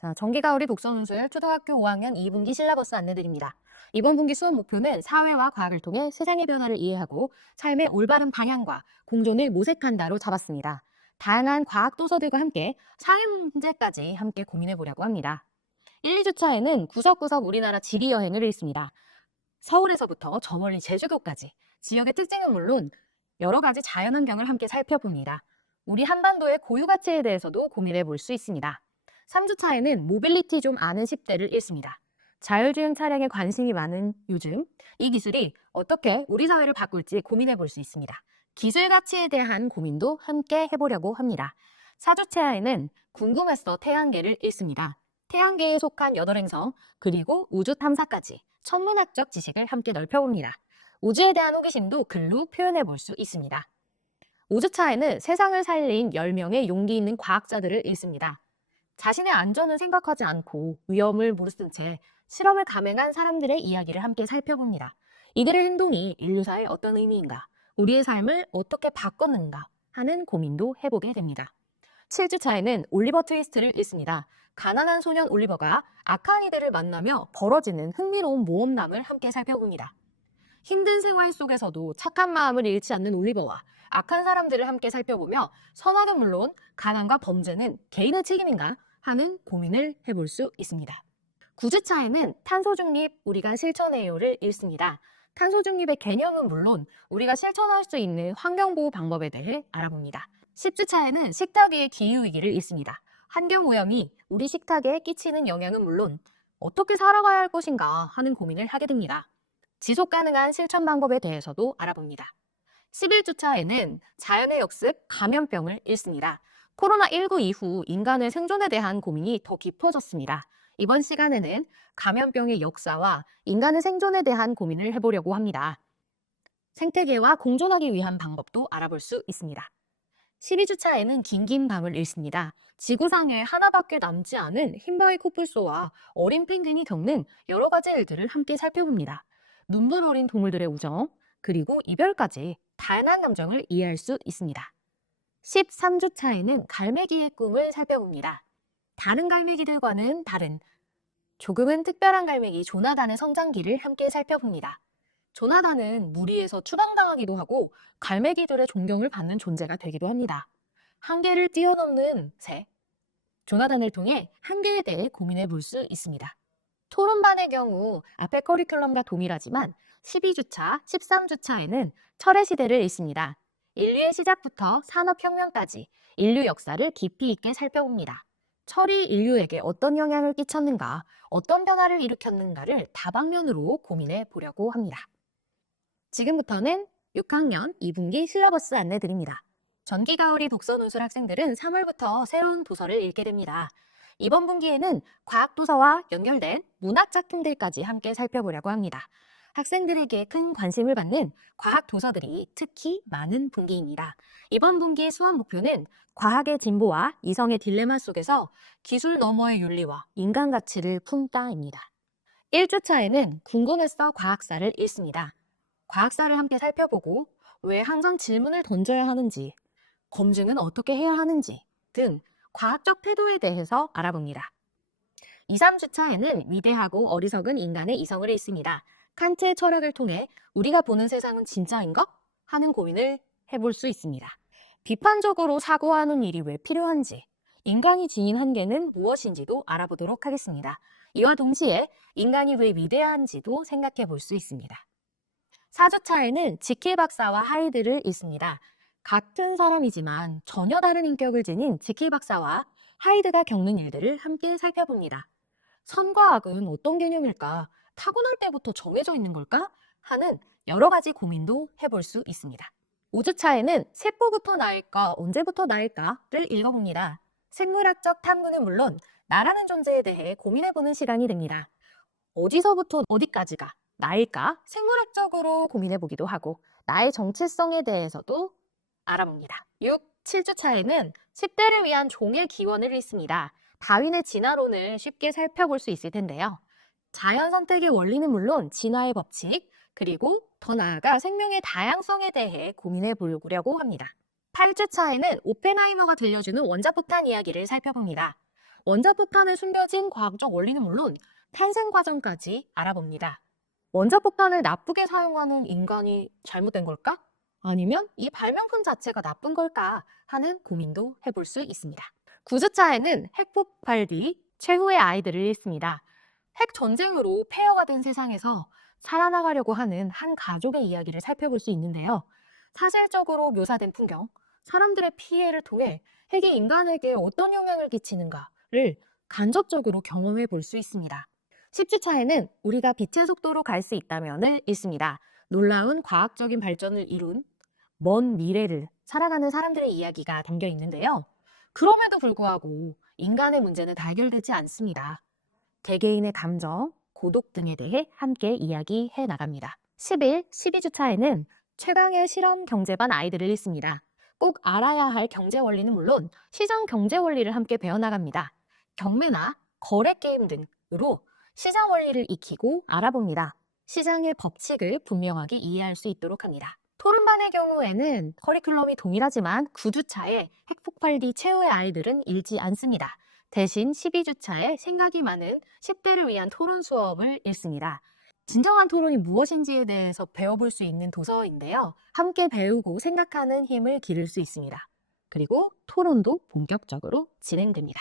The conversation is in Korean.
자, 정기가을이 독서논술 초등학교 5학년 2분기 실라버스 안내드립니다. 이번 분기 수업 목표는 사회와 과학을 통해 세상의 변화를 이해하고 삶의 올바른 방향과 공존을 모색한다로 잡았습니다. 다양한 과학 도서들과 함께 사회 문제까지 함께 고민해 보려고 합니다. 1, 2주차에는 구석구석 우리나라 지리 여행을 읽습니다. 서울에서부터 저 멀리 제주도까지 지역의 특징은 물론 여러 가지 자연환경을 함께 살펴봅니다. 우리 한반도의 고유 가치에 대해서도 고민해 볼 수 있습니다. 3주차에는 모빌리티 좀 아는 10대를 읽습니다. 자율주행 차량에 관심이 많은 요즘 이 기술이 어떻게 우리 사회를 바꿀지 고민해 볼 수 있습니다. 기술 가치에 대한 고민도 함께 해보려고 합니다. 4주차에는 궁금했어 태양계를 읽습니다. 태양계에 속한 8행성 그리고 우주 탐사까지 천문학적 지식을 함께 넓혀봅니다. 우주에 대한 호기심도 글로 표현해 볼 수 있습니다. 5주차에는 세상을 살린 10명의 용기 있는 과학자들을 읽습니다. 자신의 안전을 생각하지 않고 위험을 무릅쓴 채 실험을 감행한 사람들의 이야기를 함께 살펴봅니다. 이들의 행동이 인류사에 어떤 의미인가, 우리의 삶을 어떻게 바꿨는가 하는 고민도 해보게 됩니다. 7주차에는 올리버 트위스트를 읽습니다. 가난한 소년 올리버가 악한 이들을 만나며 벌어지는 흥미로운 모험담을 함께 살펴봅니다. 힘든 생활 속에서도 착한 마음을 잃지 않는 올리버와 악한 사람들을 함께 살펴보며 선악은 물론 가난과 범죄는 개인의 책임인가 하는 고민을 해볼 수 있습니다. 9주차에는 탄소 중립 우리가 실천해요를 읽습니다. 탄소 중립의 개념은 물론 우리가 실천할 수 있는 환경보호 방법에 대해 알아봅니다. 10주차에는 식탁 위의 기후위기를 읽습니다. 환경오염이 우리 식탁에 끼치는 영향은 물론 어떻게 살아가야 할 것인가 하는 고민을 하게 됩니다. 지속 가능한 실천 방법에 대해서도 알아봅니다. 11주차에는 자연의 역습 감염병을 읽습니다. 코로나19 이후 인간의 생존에 대한 고민이 더 깊어졌습니다. 이번 시간에는 감염병의 역사와 인간의 생존에 대한 고민을 해보려고 합니다. 생태계와 공존하기 위한 방법도 알아볼 수 있습니다. 12주차에는 긴긴 밤을 읽습니다. 지구상에 하나밖에 남지 않은 흰바위 코뿔소와 어린 펭귄이 겪는 여러 가지 일들을 함께 살펴봅니다. 눈물 어린 동물들의 우정, 그리고 이별까지 다양한 감정을 이해할 수 있습니다. 13주차에는 갈매기의 꿈을 살펴봅니다. 다른 갈매기들과는 다른 조금은 특별한 갈매기 조나단의 성장기를 함께 살펴봅니다. 조나단은 무리에서 추방당하기도 하고 갈매기들의 존경을 받는 존재가 되기도 합니다. 한계를 뛰어넘는 새, 조나단을 통해 한계에 대해 고민해 볼 수 있습니다. 토론반의 경우 앞의 커리큘럼과 동일하지만 12주차, 13주차에는 철의 시대를 읽습니다. 인류의 시작부터 산업혁명까지 인류 역사를 깊이 있게 살펴봅니다. 철이 인류에게 어떤 영향을 끼쳤는가, 어떤 변화를 일으켰는가를 다방면으로 고민해 보려고 합니다. 지금부터는 6학년 2분기 실러버스 안내 드립니다. 전기가을이 독서논술 학생들은 3월부터 새로운 도서를 읽게 됩니다. 이번 분기에는 과학도서와 연결된 문학작품들까지 함께 살펴보려고 합니다. 학생들에게 큰 관심을 받는 과학도서들이 특히 많은 분기입니다. 이번 분기의 수업 목표는 과학의 진보와 이성의 딜레마 속에서 기술 너머의 윤리와 인간 가치를 품다입니다. 1주차에는 궁금했어 과학사를 읽습니다. 과학사를 함께 살펴보고 왜 항상 질문을 던져야 하는지, 검증은 어떻게 해야 하는지 등 과학적 태도에 대해서 알아봅니다. 2, 3주차에는 위대하고 어리석은 인간의 이성을 읽습니다. 칸트의 철학을 통해 우리가 보는 세상은 진짜인가? 하는 고민을 해볼 수 있습니다. 비판적으로 사고하는 일이 왜 필요한지, 인간이 지닌 한계는 무엇인지도 알아보도록 하겠습니다. 이와 동시에 인간이 왜 위대한지도 생각해 볼 수 있습니다. 4주차에는 지킬 박사와 하이드를 읽습니다. 같은 사람이지만 전혀 다른 인격을 지닌 지킬 박사와 하이드가 겪는 일들을 함께 살펴봅니다. 선과 악은 어떤 개념일까? 타고날 때부터 정해져 있는 걸까? 하는 여러 가지 고민도 해볼 수 있습니다. 5주차에는 세포부터 나일까, 언제부터 나일까를 읽어봅니다. 생물학적 탐구는 물론 나라는 존재에 대해 고민해보는 시간이 됩니다. 어디서부터 어디까지가 나일까? 생물학적으로 고민해보기도 하고 나의 정체성에 대해서도 알아봅니다. 6, 7주차에는 10대를 위한 종일 기원을 읽습니다. 다윈의 진화론을 쉽게 살펴볼 수 있을 텐데요. 자연 선택의 원리는 물론 진화의 법칙, 그리고 더 나아가 생명의 다양성에 대해 고민해 보려고 합니다. 8주차에는 오펜하이머가 들려주는 원자폭탄 이야기를 살펴봅니다. 원자폭탄에 숨겨진 과학적 원리는 물론 탄생 과정까지 알아봅니다. 원자폭탄을 나쁘게 사용하는 인간이 잘못된 걸까? 아니면 이 발명품 자체가 나쁜 걸까 하는 고민도 해볼 수 있습니다. 9주차에는 핵폭발 뒤 최후의 아이들을 잃습니다. 핵 전쟁으로 폐허가 된 세상에서 살아나가려고 하는 한 가족의 이야기를 살펴볼 수 있는데요. 사실적으로 묘사된 풍경, 사람들의 피해를 통해 핵이 인간에게 어떤 영향을 끼치는가를 간접적으로 경험해 볼 수 있습니다. 10주차에는 우리가 빛의 속도로 갈 수 있다면을 읽습니다. 놀라운 과학적인 발전을 이룬 먼 미래를 살아가는 사람들의 이야기가 담겨 있는데요. 그럼에도 불구하고 인간의 문제는 다 해결되지 않습니다. 개개인의 감정, 고독 등에 대해 함께 이야기해 나갑니다. 12주차에는 최강의 실험 경제반 아이들을 읽습니다. 꼭 알아야 할 경제 원리는 물론 시장 경제 원리를 함께 배워나갑니다. 경매나 거래 게임 등으로 시장 원리를 익히고 알아봅니다. 시장의 법칙을 분명하게 이해할 수 있도록 합니다. 토론반의 경우에는 커리큘럼이 동일하지만 9주차에 핵폭발 뒤 최후의 아이들은 읽지 않습니다. 대신 12주차에 생각이 많은 10대를 위한 토론 수업을 읽습니다. 진정한 토론이 무엇인지에 대해서 배워볼 수 있는 도서인데요. 함께 배우고 생각하는 힘을 기를 수 있습니다. 그리고 토론도 본격적으로 진행됩니다.